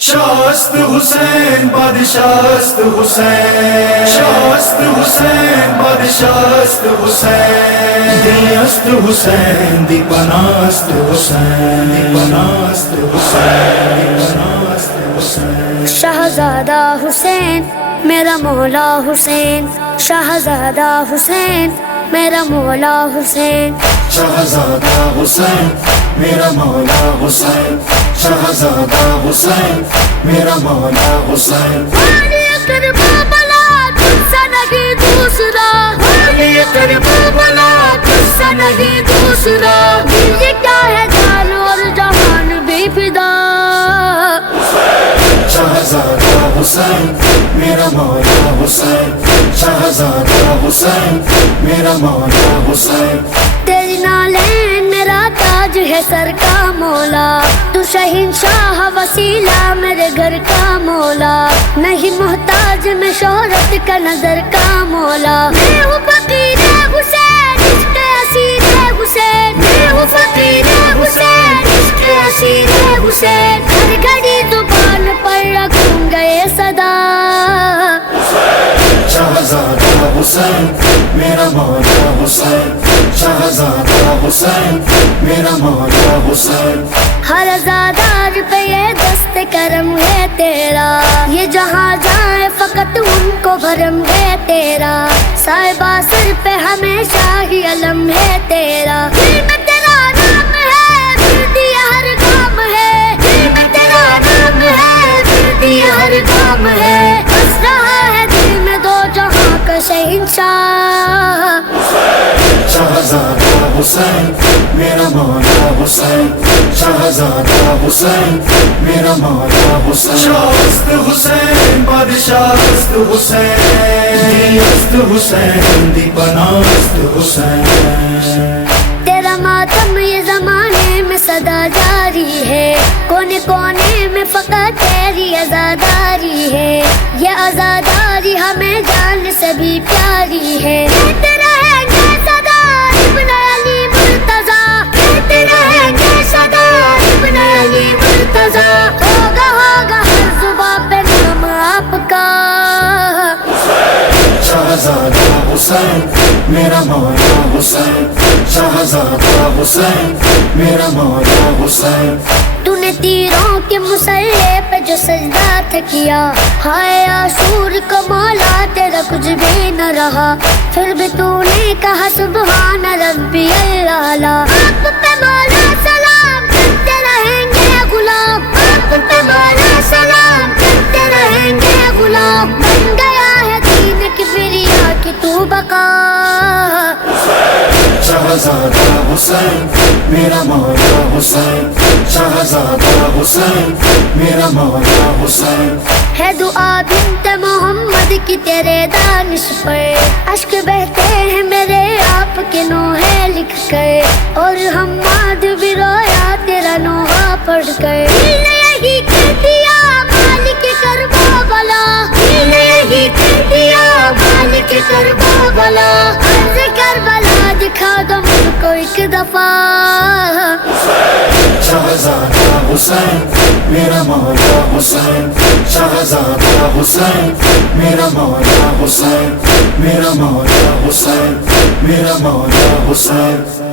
شاست حسین بادشاست حسین، شاست حسین بادشاست حسین، دیست حسین دی پناست حسین، دی پناست حسین، دی پناست حسین. شہزادہ حسین میرا مولا حسین، شہزادہ حسین میرا مولا حسین. شہزادہ حسین میرا مولا حسین، شہزادہ حسین میرا مولا حسین. والی کربلا تجھ سا نہیں دوسرا، والی کربلا تجھ سا نہیں دوسرا. یہ کیا ہے جان اور جہان بھی فدا. شہزادہ حسین میرا مولا حسین، شہزادہ حسین میرا مولا حسین. تیری نالین میرا تاج ہے سر کا مولا، تو شہنشاہ وسیلہ میرے گھر کا مولا. نہیں محتاج میں شہرت کا نظر کا مولا. میں ہوں فقیر حسین عشق اسیر حسین، میں ہوں فقیر حسین عشق اسیر حسین. ہر گھڑی زبان پر رکھوں گئے صدا. شہزادہ حسین میرا مولا حسین، شہزادہ حسین میرا مولا حسین. ہر عزادار پہ یہ دست کرم ہے تیرا، یہ جہاں جائے فقط ان کو بھرم ہے تیرا. صاحبہ سر پہ ہمیشہ ہی علم ہے تیرا. دل میں تیرا نام ہے وردی ہر گام ہے، دل میں تیرا نام ہے وردی ہر گام ہے. بس رہا ہے دل میں دو جہاں کا شہنشاہ. شہزادہ حسین میرا مولا حسین، شہزادہ حسین میرا مولا حسین. شاست حسین بادشاست حسین، دیست حسین دی پناست حسین. تیرا ماتم یہ زمانے میں صدا جاری ہے، کونے کونے میں فقط تیری عزاداری ہے. یہ عزاداری ہمیں جان سے بھی پیاری ہے. کہتے رہیں گے صدا ابن علی مرتضیٰ، کہتے رہیں گے صدا ابن علی مرتضیٰ. ہوگا ہوگا ہر زباں پہ نام آپ کا. شہزادہ حسین میرا مولا حسین، شہزادہ حسین میرا مولا حسین. تو نے تیروں کے مسلح پہ جو سجدہ تھا کیا، ہائے عاشور کو مولا تیرا کچھ بھی نہ رہا. پھر بھی تو نے کہا سبحان ربی الاعلیٰ. آپ پہ مولا سلام کرتے رہیں گے غلام، آپ پہ مولا سلام کرتے رہیں گے غلام. بن گیا ہے دین کبریا کی تو بقا. شہزادہ حسین میرا مولا حسین، شہزادہ حسین میرا مولا حسین. ہے دعا بنت محمد کی تیرے دانش پر، اشک بہتے ہیں میرے آپ کے نوحے لکھ کر. اور حماد بھی رویا تیرا نوحہ پڑھ کر. دل نے یہی کر دیا مالک کربا بلا، دل نے یہی کر دیا مالک کربا بلا. عرض کربلا دکھا دو مجھ کو ایک دفعہ. شہزادہ حسین میرا مولا حسین، شہزادہ حسین میرا مولا حسین، میرا مولا حسین، میرا مولا حسین.